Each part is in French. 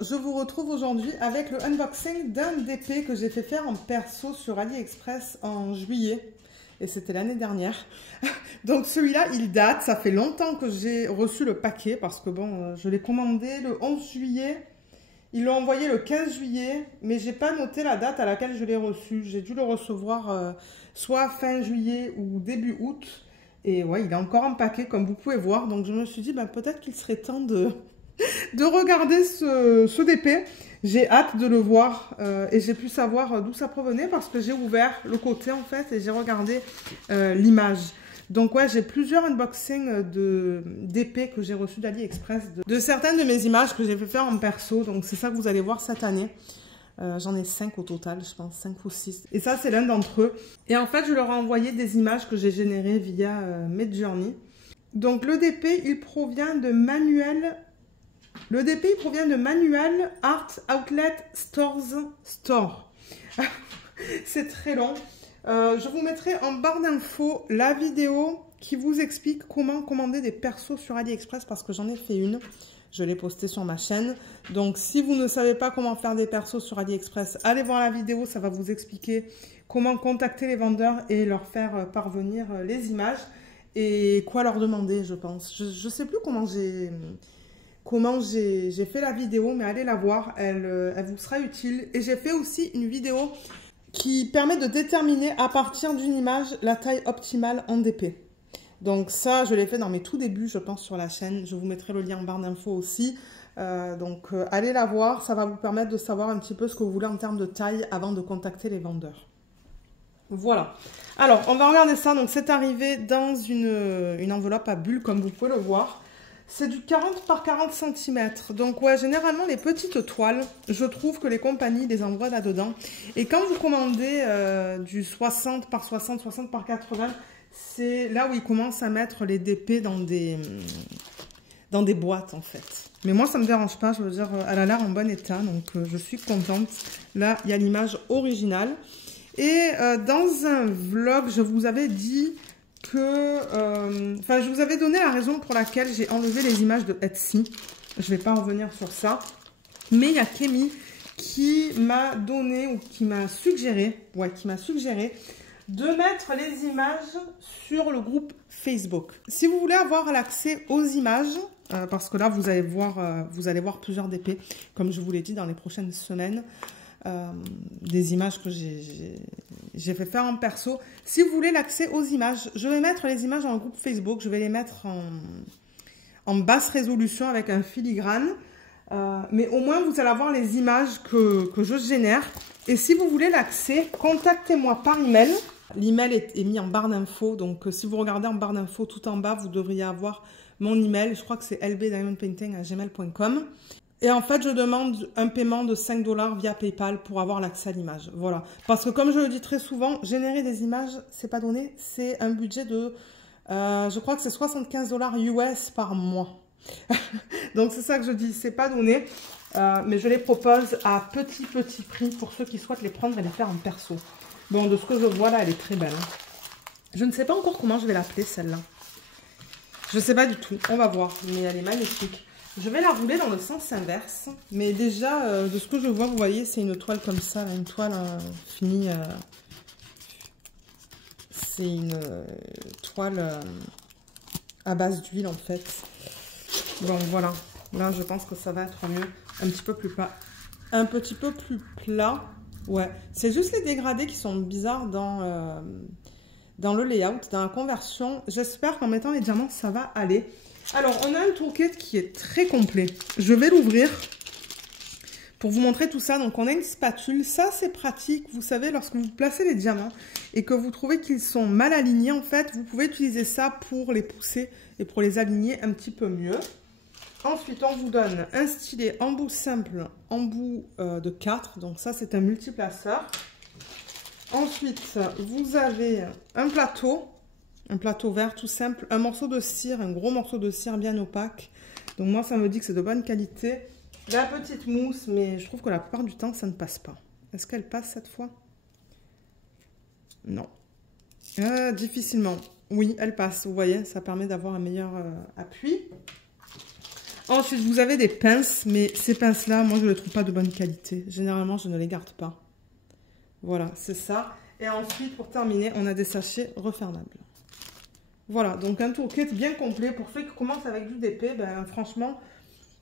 je vous retrouve aujourd'hui avec le unboxing d'un DP que j'ai fait faire en perso sur AliExpress en juillet. Et c'était l'année dernière. Donc celui-là, il date. Ça fait longtemps que j'ai reçu le paquet parce que bon, je l'ai commandé le 11 juillet. Ils l'ont envoyé le 15 juillet, mais j'ai pas noté la date à laquelle je l'ai reçu. J'ai dû le recevoir soit fin juillet ou début août. Et ouais, il est encore en paquet comme vous pouvez voir. Donc je me suis dit, ben, peut-être qu'il serait temps de regarder ce DP. J'ai hâte de le voir et j'ai pu savoir d'où ça provenait parce que j'ai ouvert le côté en fait et j'ai regardé l'image. Donc ouais, j'ai plusieurs unboxings d'épées que j'ai reçus d'AliExpress, de certaines de mes images que j'ai fait faire en perso. Donc c'est ça que vous allez voir cette année. J'en ai 5 au total, je pense, 5 ou 6. Et ça, c'est l'un d'entre eux. Et en fait, je leur ai envoyé des images que j'ai générées via Midjourney. Donc le DP, il provient de Manuel. Le DP, il provient de Manuel Art Outlet Stores Store. C'est très long. Je vous mettrai en barre d'infos la vidéo qui vous explique comment commander des persos sur AliExpress parce que j'en ai fait une. Je l'ai postée sur ma chaîne. Donc, si vous ne savez pas comment faire des persos sur AliExpress, allez voir la vidéo. Ça va vous expliquer comment contacter les vendeurs et leur faire parvenir les images et quoi leur demander, je pense. Je ne sais plus comment j'ai fait la vidéo, mais allez la voir. Elle vous sera utile. Et j'ai fait aussi une vidéo qui permet de déterminer à partir d'une image la taille optimale en DP. Donc ça, je l'ai fait dans mes tout débuts, je pense, sur la chaîne. Je vous mettrai le lien en barre d'infos aussi. Allez la voir, ça va vous permettre de savoir un petit peu ce que vous voulez en termes de taille avant de contacter les vendeurs. Voilà. Alors, on va regarder ça. Donc, c'est arrivé dans une enveloppe à bulles, comme vous pouvez le voir. C'est du 40 par 40 cm. Donc, ouais, généralement, les petites toiles, je trouve que les compagnies les envoient là-dedans. Et quand vous commandez du 60 par 60, 60 par 80, c'est là où ils commencent à mettre les DP dans des boîtes, en fait. Mais moi, ça ne me dérange pas. Je veux dire, elle a l'air en bon état. Donc, je suis contente. Là, il y a l'image originale. Et dans un vlog, je vous avais dit que... je vous avais donné la raison pour laquelle j'ai enlevé les images de Etsy. Je ne vais pas revenir sur ça. Mais il y a Kémy qui m'a donné ou qui m'a suggéré de mettre les images sur le groupe Facebook. Si vous voulez avoir l'accès aux images, parce que là, vous allez voir plusieurs DP, comme je vous l'ai dit, dans les prochaines semaines, des images que j'ai fait faire en perso. Si vous voulez l'accès aux images, je vais mettre les images dans le groupe Facebook. Je vais les mettre en basse résolution avec un filigrane. Mais au moins, vous allez avoir les images que je génère. Et si vous voulez l'accès, contactez-moi par email. L'email est mis en barre d'infos. Donc, si vous regardez en barre d'infos tout en bas, vous devriez avoir mon email. Je crois que c'est lbdiamondpainting@gmail.com. Et en fait, je demande un paiement de 5 $ via PayPal pour avoir l'accès à l'image. Voilà. Parce que comme je le dis très souvent, générer des images, c'est pas donné. C'est un budget de, je crois que c'est 75 $ US par mois. Donc c'est ça que je dis, c'est pas donné. Mais je les propose à petit prix pour ceux qui souhaitent les prendre et les faire en perso. Bon, de ce que je vois là, elle est très belle. Hein. Je ne sais pas encore comment je vais l'appeler celle-là. Je ne sais pas du tout. On va voir. Mais elle est magnifique. Je vais la rouler dans le sens inverse. Mais déjà, de ce que je vois, vous voyez, c'est une toile comme ça. Là, une toile finie. C'est une toile à base d'huile, en fait. Bon, voilà. Là, je pense que ça va être mieux. Un petit peu plus plat. Un petit peu plus plat. Ouais. C'est juste les dégradés qui sont bizarres dans le layout, dans la conversion. J'espère qu'en mettant les diamants, ça va aller. Alors, on a un toolkit qui est très complet. Je vais l'ouvrir pour vous montrer tout ça. Donc, on a une spatule. Ça, c'est pratique. Vous savez, lorsque vous placez les diamants et que vous trouvez qu'ils sont mal alignés, en fait, vous pouvez utiliser ça pour les pousser et pour les aligner un petit peu mieux. Ensuite, on vous donne un stylet embout simple, embout de 4. Donc, ça, c'est un multiplaceur. Ensuite, vous avez un plateau vert tout simple, un morceau de cire, un gros morceau de cire bien opaque. Donc moi, ça me dit que c'est de bonne qualité. La petite mousse, mais je trouve que la plupart du temps, ça ne passe pas. Est-ce qu'elle passe cette fois? Non. Difficilement. Oui, elle passe. Vous voyez, ça permet d'avoir un meilleur appui. Ensuite, vous avez des pinces, mais ces pinces-là, moi, je ne les trouve pas de bonne qualité. Généralement, je ne les garde pas. Voilà, c'est ça. Et ensuite, pour terminer, on a des sachets refermables. Voilà, donc un toolkit bien complet. Pour ceux qui commencent avec du DP, ben, franchement,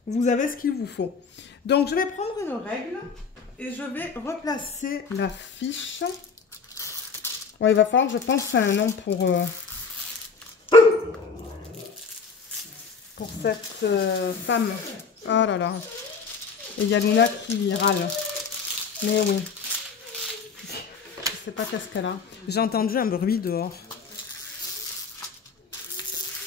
vous avez ce qu'il vous faut. Donc, je vais prendre une règle et je vais replacer la fiche. Ouais, il va falloir que je pense à un nom pour cette femme. Oh là là. Et il y a Luna qui râle. Mais oui. Je sais pas qu'est-ce qu'elle a. J'ai entendu un bruit dehors.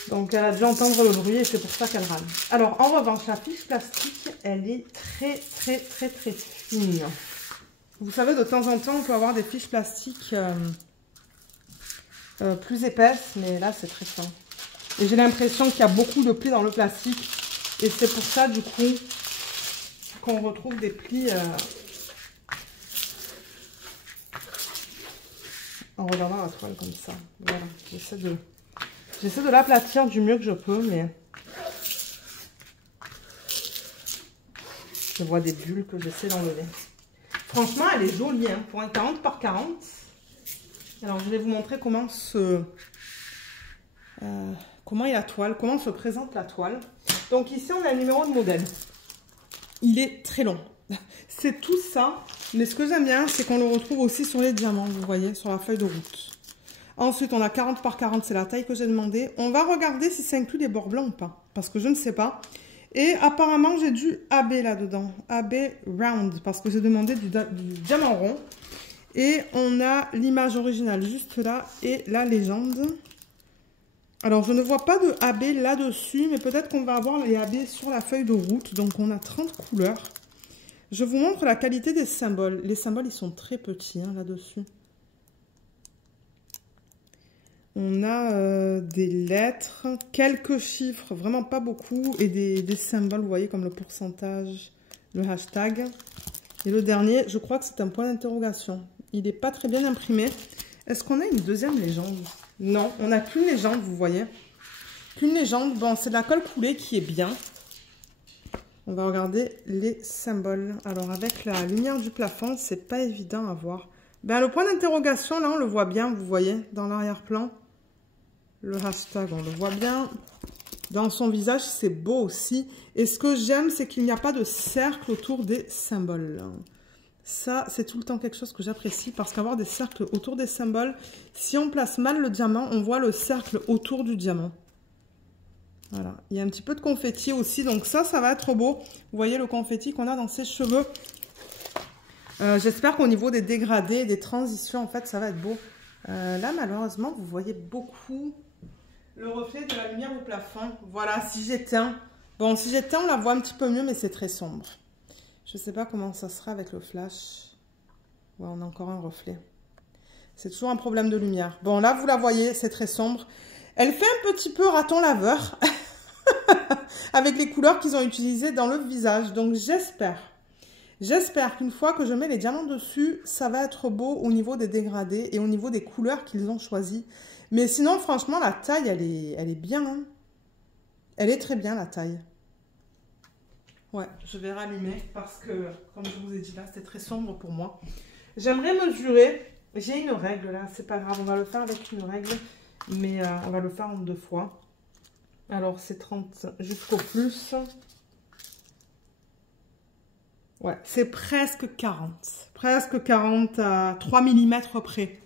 Donc, elle a dû entendre le bruit et c'est pour ça qu'elle râle. Alors, en revanche, la fiche plastique, elle est très fine. Vous savez, de temps en temps, on peut avoir des fiches plastiques plus épaisses, mais là, c'est très fin. Et j'ai l'impression qu'il y a beaucoup de plis dans le plastique. Et c'est pour ça, du coup, qu'on retrouve des plis en regardant la toile comme ça. Voilà, j'essaie de l'aplatir du mieux que je peux, mais je vois des bulles que j'essaie d'enlever. Franchement, elle est jolie, hein, pour un 40 par 40. Alors, je vais vous montrer comment est la toile, comment se présente la toile. Donc ici, on a le numéro de modèle. Il est très long. C'est tout ça, mais ce que j'aime bien, c'est qu'on le retrouve aussi sur les diamants, vous voyez, sur la feuille de route. Ensuite, on a 40 par 40, c'est la taille que j'ai demandé. On va regarder si ça inclut les bords blancs ou pas, parce que je ne sais pas. Et apparemment, j'ai du AB là-dedans, AB round, parce que j'ai demandé du diamant rond. Et on a l'image originale juste là et la légende. Alors, je ne vois pas de AB là-dessus, mais peut-être qu'on va avoir les AB sur la feuille de route. Donc, on a 30 couleurs. Je vous montre la qualité des symboles. Les symboles, ils sont très petits hein, là-dessus. On a des lettres, quelques chiffres, vraiment pas beaucoup, et des symboles, vous voyez, comme le pourcentage, le hashtag. Et le dernier, je crois que c'est un point d'interrogation. Il n'est pas très bien imprimé. Est-ce qu'on a une deuxième légende? Non, on n'a qu'une légende, vous voyez. Qu'une légende. Bon, c'est de la colle coulée qui est bien. On va regarder les symboles. Alors, avec la lumière du plafond, c'est pas évident à voir. Ben, le point d'interrogation, là, on le voit bien, vous voyez, dans l'arrière-plan. Le hashtag, on le voit bien. Dans son visage, c'est beau aussi. Et ce que j'aime, c'est qu'il n'y a pas de cercle autour des symboles. Ça, c'est tout le temps quelque chose que j'apprécie parce qu'avoir des cercles autour des symboles, si on place mal le diamant, on voit le cercle autour du diamant. Voilà. Il y a un petit peu de confetti aussi, donc ça va être beau. Vous voyez le confetti qu'on a dans ses cheveux. J'espère qu'au niveau des dégradés, des transitions, en fait, ça va être beau. Là, malheureusement, vous voyez beaucoup le reflet de la lumière au plafond. Voilà, si j'éteins. Bon, si j'éteins, on la voit un petit peu mieux, mais c'est très sombre. Je ne sais pas comment ça sera avec le flash. Ouais, on a encore un reflet. C'est toujours un problème de lumière. Bon, là, vous la voyez, c'est très sombre. Elle fait un petit peu raton laveur avec les couleurs qu'ils ont utilisées dans le visage. Donc, j'espère qu'une fois que je mets les diamants dessus, ça va être beau au niveau des dégradés et au niveau des couleurs qu'ils ont choisies. Mais sinon, franchement, la taille, elle est bien. Hein. Elle est très bien, la taille. Ouais, je vais rallumer parce que, comme je vous ai dit là, c'était très sombre pour moi. J'aimerais mesurer. J'ai une règle là, c'est pas grave, on va le faire avec une règle. Mais on va le faire en 2 fois. Alors, c'est 30 jusqu'au plus. Ouais, c'est presque 40. Presque 40 à 3 mm près.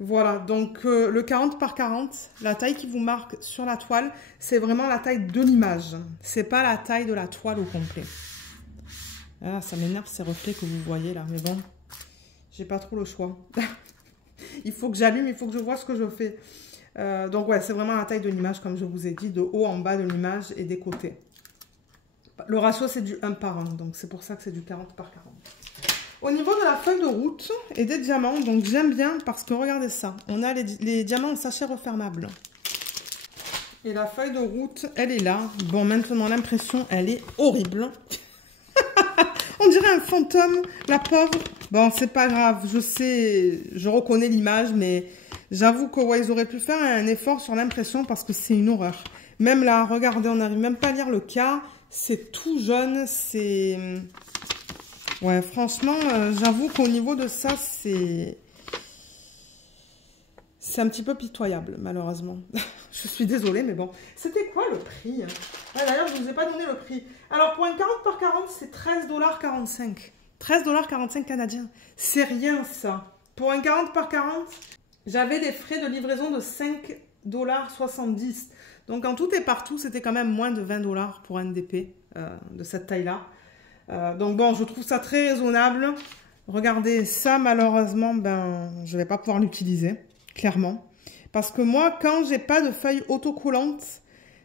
Voilà, donc le 40 par 40, la taille qui vous marque sur la toile, c'est vraiment la taille de l'image. C'est pas la taille de la toile au complet. Ah, ça m'énerve ces reflets que vous voyez là, mais bon, j'ai pas trop le choix. Il faut que j'allume, il faut que je vois ce que je fais. Donc ouais, c'est vraiment la taille de l'image, comme je vous ai dit, de haut en bas de l'image et des côtés. Le ratio, c'est du 1 par 1, donc c'est pour ça que c'est du 40 par 40. Au niveau de la feuille de route et des diamants, donc j'aime bien parce que regardez ça, on a les diamants en sachet refermable. Et la feuille de route, elle est là. Bon, maintenant l'impression, elle est horrible. On dirait un fantôme, la pauvre. Bon, c'est pas grave, je sais, je reconnais l'image, mais j'avoue que ouais, ils auraient pu faire un effort sur l'impression parce que c'est une horreur. Même là, regardez, on n'arrive même pas à lire le cas. C'est tout jaune, c'est... Ouais, franchement, j'avoue qu'au niveau de ça, c'est un petit peu pitoyable, malheureusement. Je suis désolée, mais bon. C'était quoi le prix? Ouais, d'ailleurs, je ne vous ai pas donné le prix. Alors, pour un 40 par 40, c'est 13,45 $. 13,45 $ canadiens. C'est rien, ça. Pour un 40 par 40, j'avais des frais de livraison de 5,70 $. Donc, en tout et partout, c'était quand même moins de 20 $ pour un DP de cette taille-là. Donc, bon, je trouve ça très raisonnable. Regardez, ça, malheureusement, ben, je ne vais pas pouvoir l'utiliser, clairement. Parce que moi, quand j'ai pas de feuille autocollante,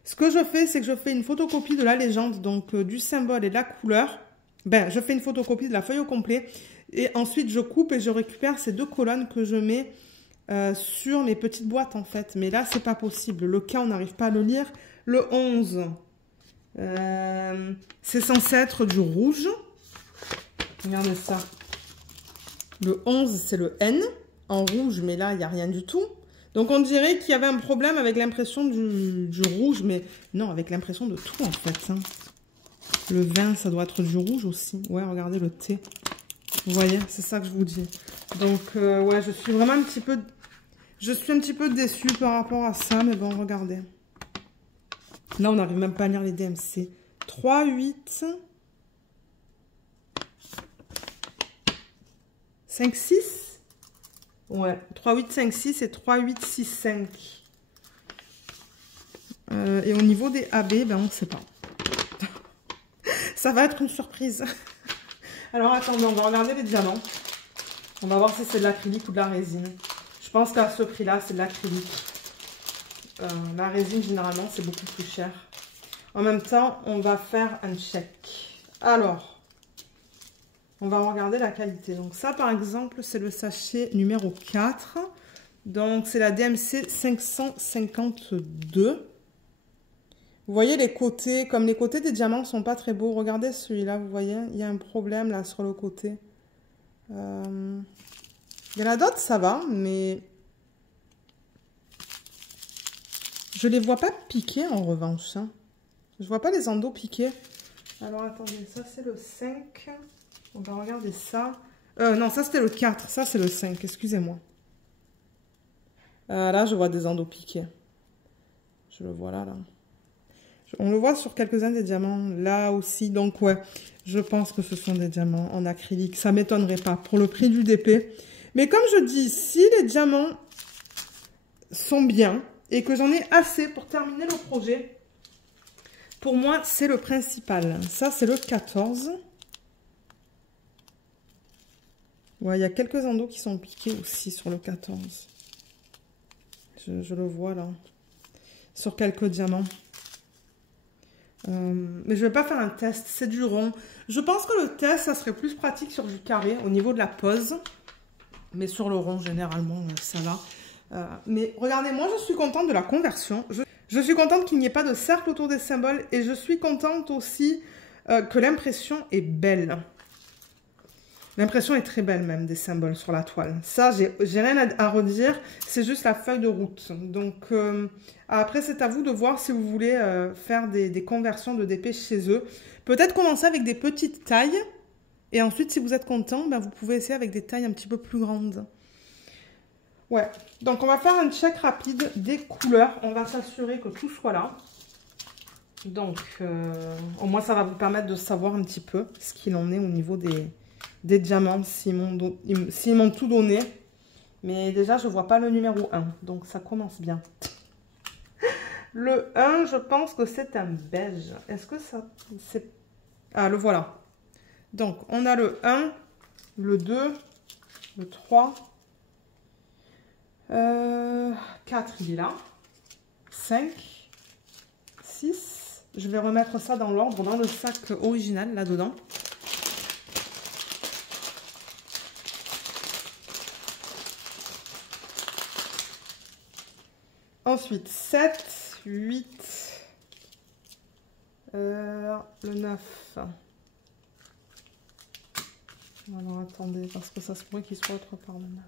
ce que je fais, c'est que je fais une photocopie de la légende, donc du symbole et de la couleur. Ben, je fais une photocopie de la feuille au complet. Et ensuite, je coupe et je récupère ces deux colonnes que je mets sur mes petites boîtes, en fait. Mais là, c'est pas possible. Le K, on n'arrive pas à le lire. Le 11, c'est censé être du rouge. Regardez ça. Le 11, c'est le N en rouge, mais là, il n'y a rien du tout. Donc, on dirait qu'il y avait un problème avec l'impression du rouge, mais non, avec l'impression de tout, en fait. Hein. Le 20, ça doit être du rouge aussi. Ouais, regardez le T. Vous voyez, c'est ça que je vous dis. Donc, ouais, je suis vraiment un petit peu... Je suis un petit peu déçue par rapport à ça, mais bon, regardez. Là, on n'arrive même pas à lire les DMC. 3, 8... 5, 6? Ouais, 3, 8, 5, 6 et 3, 8, 6, 5. Et au niveau des AB, ben on ne sait pas. Ça va être une surprise. Alors, attendez, on va regarder les diamants. On va voir si c'est de l'acrylique ou de la résine. Je pense qu'à ce prix-là, c'est de l'acrylique. La résine, généralement, c'est beaucoup plus cher. En même temps, on va faire un check. Alors... On va regarder la qualité. Donc ça, par exemple, c'est le sachet numéro 4. Donc, c'est la DMC 552. Vous voyez les côtés, comme les côtés des diamants ne sont pas très beaux. Regardez celui-là, vous voyez, il y a un problème là sur le côté. Il y en a d'autres, ça va, mais... Je ne les vois pas piquer en revanche. Hein. Je ne vois pas les endos piquer. Alors, attendez, ça c'est le 5... On va regarder ça. Non, ça c'était le 4. Ça c'est le 5. Excusez-moi. Là, je vois des endos piqués. Je le vois là. On le voit sur quelques-uns des diamants. Là aussi. Donc, ouais. Je pense que ce sont des diamants en acrylique. Ça ne m'étonnerait pas pour le prix du DP. Mais comme je dis, si les diamants sont bien et que j'en ai assez pour terminer le projet, pour moi, c'est le principal. Ça, c'est le 14. Ouais, il y a quelques endos qui sont piqués aussi sur le 14. Je le vois là. Sur quelques diamants. Mais je ne vais pas faire un test. C'est du rond. Je pense que le test, ça serait plus pratique sur du carré au niveau de la pose. Mais sur le rond, généralement, ça va. Mais regardez, moi, je suis contente de la conversion. Je suis contente qu'il n'y ait pas de cercle autour des symboles. Et je suis contente aussi que l'impression est belle. L'impression est très belle même des symboles sur la toile. Ça, j'ai rien à redire. C'est juste la feuille de route. Donc, après, c'est à vous de voir si vous voulez faire des conversions de DP chez eux. Peut-être commencer avec des petites tailles. Et ensuite, si vous êtes content, ben, vous pouvez essayer avec des tailles un petit peu plus grandes. Ouais. Donc, on va faire un check rapide des couleurs. On va s'assurer que tout soit là. Donc, au moins, ça va vous permettre de savoir un petit peu ce qu'il en est au niveau des diamants, s'ils m'ont tout donné. Mais déjà, je ne vois pas le numéro 1. Donc, ça commence bien. Le 1, je pense que c'est un beige. Est-ce que ça... c'est... Ah, le voilà. Donc, on a le 1, le 2, le 3, 4, il est là. 5, 6. Je vais remettre ça dans l'ordre, dans le sac original, là-dedans. Ensuite, 7, 8, le 9. Alors, attendez, parce que ça se pourrait qu'il soit autre part, le 9.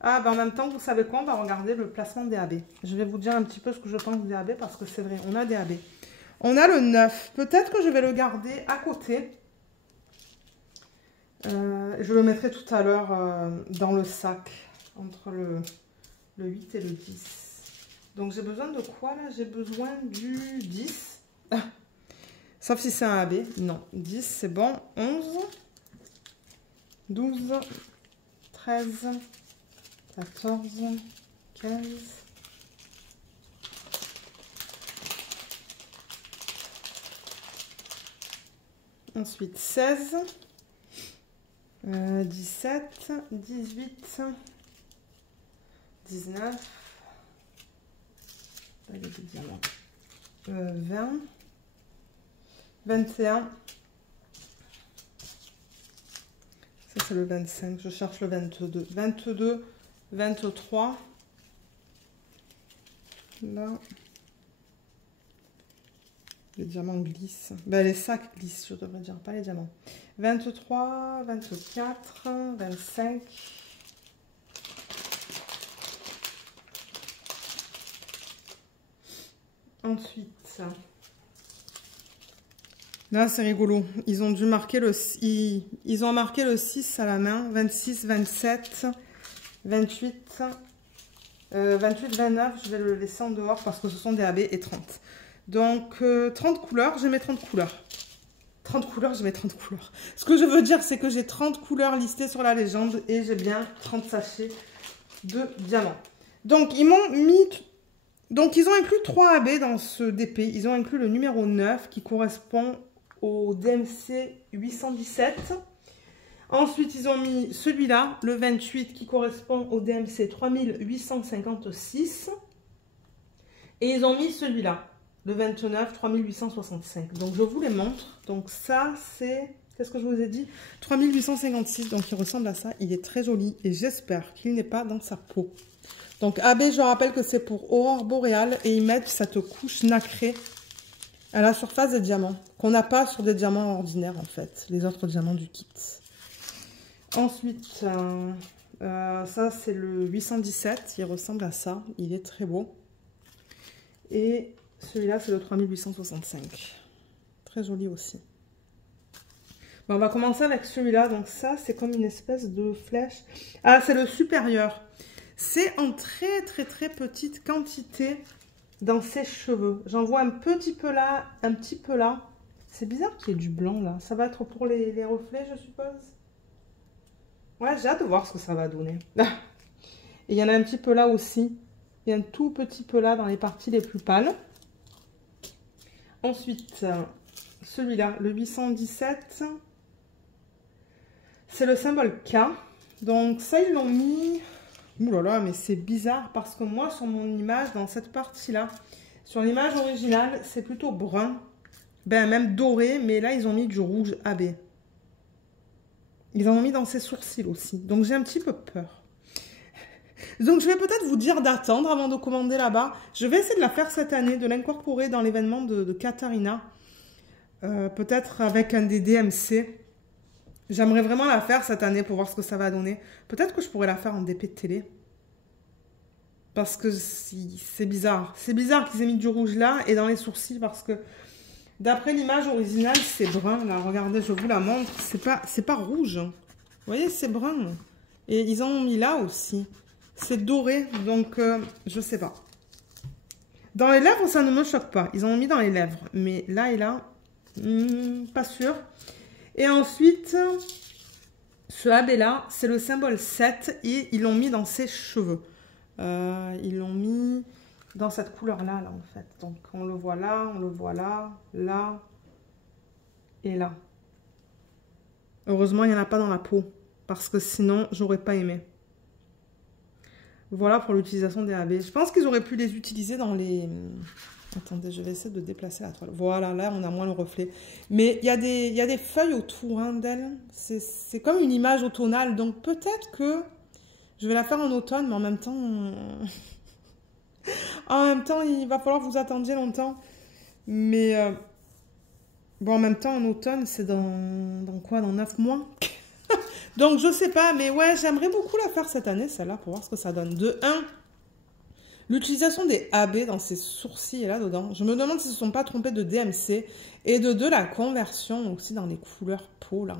Ah, ben en même temps, vous savez quoi? On va regarder le placement des AB. Je vais vous dire un petit peu ce que je pense des AB parce que c'est vrai, on a des AB. On a le 9. Peut-être que je vais le garder à côté. Je le mettrai tout à l'heure dans le sac entre le 8 et le 10. Donc j'ai besoin de quoi là? J'ai besoin du 10. Ah. Sauf si c'est un AB. Non, 10 c'est bon. 11, 12, 13, 14, 15. Ensuite 16, 17, 18, 19, 20, 21, ça c'est le 25, je cherche le 22, 22, 23, là, les diamants glissent, ben, les sacs glissent, je devrais dire, pas les diamants, 23, 24, 25, ensuite, là c'est rigolo, ils ont dû marquer ils ont marqué le 6 à la main, 26, 27, 28, 28, 29, je vais le laisser en dehors parce que ce sont des AB et 30. Donc 30 couleurs, je mets 30 couleurs. 30 couleurs, je mets 30 couleurs. Ce que je veux dire, c'est que j'ai 30 couleurs listées sur la légende et j'ai bien 30 sachets de diamants. Donc ils m'ont mis... Donc ils ont inclus 3 AB dans ce DP. Ils ont inclus le numéro 9 qui correspond au DMC 817. Ensuite, ils ont mis celui-là, le 28, qui correspond au DMC 3856. Et ils ont mis celui-là, le 29, 3865. Donc, je vous les montre. Donc, ça, c'est... Qu'est-ce que je vous ai dit? 3856. Donc, il ressemble à ça. Il est très joli. Et j'espère qu'il n'est pas dans sa peau. Donc, AB, je rappelle que c'est pour aurore boréale. Et ils mettent cette couche nacrée à la surface des diamants. Qu'on n'a pas sur des diamants ordinaires, en fait. Les autres diamants du kit. Ensuite, ça c'est le 817, il ressemble à ça, il est très beau. Et celui-là c'est le 3865, très joli aussi. Bon, on va commencer avec celui-là, donc ça c'est comme une espèce de flèche. Ah, c'est le supérieur. C'est en très petite quantité dans ses cheveux. J'en vois un petit peu là, un petit peu là. C'est bizarre qu'il y ait du blanc là, ça va être pour les reflets je suppose. Ouais, j'ai hâte de voir ce que ça va donner. Et il y en a un petit peu là aussi. Il y a un tout petit peu là dans les parties les plus pâles. Ensuite, celui-là, le 817. C'est le symbole K. Donc ça, ils l'ont mis... Ouh là là, mais c'est bizarre parce que moi, sur mon image, dans cette partie-là, sur l'image originale, c'est plutôt brun. Ben, même doré, mais là, ils ont mis du rouge AB. Ils en ont mis dans ses sourcils aussi. Donc, j'ai un petit peu peur. Donc, je vais peut-être vous dire d'attendre avant de commander là-bas. Je vais essayer de la faire cette année, de l'incorporer dans l'événement de Katarina. Peut-être avec un des DMC. J'aimerais vraiment la faire cette année pour voir ce que ça va donner. Peut-être que je pourrais la faire en DP de télé. Parce que c'est bizarre. C'est bizarre qu'ils aient mis du rouge là et dans les sourcils parce que... D'après l'image originale, c'est brun. Là, regardez, je vous la montre. C'est pas rouge. Vous voyez, c'est brun. Et ils en ont mis là aussi. C'est doré, donc je sais pas. Dans les lèvres, ça ne me choque pas. Ils en ont mis dans les lèvres. Mais là et là, pas sûr. Et ensuite, ce AB là, c'est le symbole 7 et ils l'ont mis dans ses cheveux. Ils l'ont mis... dans cette couleur-là, là, en fait. Donc, on le voit là, on le voit là, là et là. Heureusement, il n'y en a pas dans la peau. Parce que sinon, j'aurais pas aimé. Voilà pour l'utilisation des AB. Je pense qu'ils auraient pu les utiliser dans les... Attendez, je vais essayer de déplacer la toile. Voilà, là, on a moins le reflet. Mais il y a des feuilles autour hein, d'elle. C'est comme une image automnale. Donc, peut-être que je vais la faire en automne, mais en même temps... En même temps, il va falloir que vous attendiez longtemps. Mais bon, en même temps, en automne, c'est dans quoi? Dans 9 mois. Donc, je sais pas, mais ouais, j'aimerais beaucoup la faire cette année, celle-là, pour voir ce que ça donne. De 1, l'utilisation des AB dans ses sourcils et là-dedans. Je me demande s'ils ne se sont pas trompés de DMC. Et de 2, la conversion aussi dans les couleurs peau, là.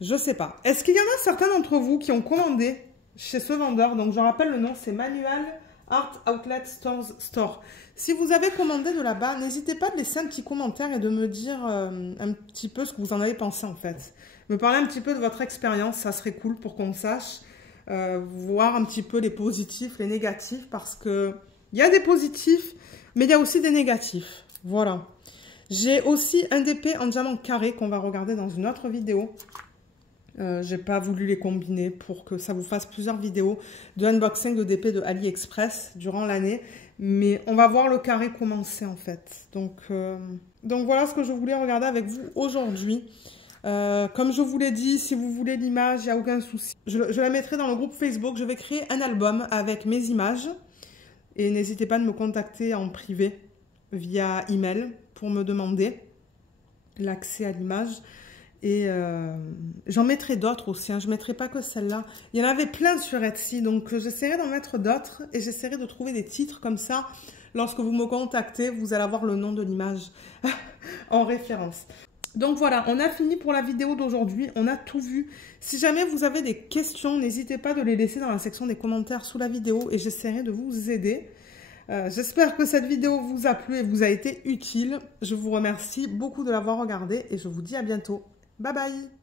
Je sais pas. Est-ce qu'il y en a certains d'entre vous qui ont commandé chez ce vendeur? Donc, je rappelle le nom, c'est Manual Art Outlet Stores Store. Si vous avez commandé de là-bas, n'hésitez pas à laisser un petit commentaire et de me dire un petit peu ce que vous en avez pensé, en fait. Me parler un petit peu de votre expérience, ça serait cool pour qu'on sache. Voir un petit peu les positifs, les négatifs, parce que il y a des positifs, mais il y a aussi des négatifs. Voilà. J'ai aussi un DP en diamant carré qu'on va regarder dans une autre vidéo. J'ai pas voulu les combiner pour que ça vous fasse plusieurs vidéos de unboxing de DP de AliExpress durant l'année. Mais on va voir le carré commencer en fait. Donc voilà ce que je voulais regarder avec vous aujourd'hui. Comme je vous l'ai dit, si vous voulez l'image, il n'y a aucun souci. Je la mettrai dans le groupe Facebook. Je vais créer un album avec mes images. Et n'hésitez pas à me contacter en privé via email pour me demander l'accès à l'image. Et j'en mettrai d'autres aussi, hein. Je ne mettrai pas que celle-là. Il y en avait plein sur Etsy, donc j'essaierai d'en mettre d'autres. Et j'essaierai de trouver des titres comme ça. Lorsque vous me contactez, vous allez avoir le nom de l'image en référence. Donc voilà, on a fini pour la vidéo d'aujourd'hui. On a tout vu. Si jamais vous avez des questions, n'hésitez pas de les laisser dans la section des commentaires sous la vidéo. Et j'essaierai de vous aider. J'espère que cette vidéo vous a plu et vous a été utile. Je vous remercie beaucoup de l'avoir regardée. Et je vous dis à bientôt. Bye bye!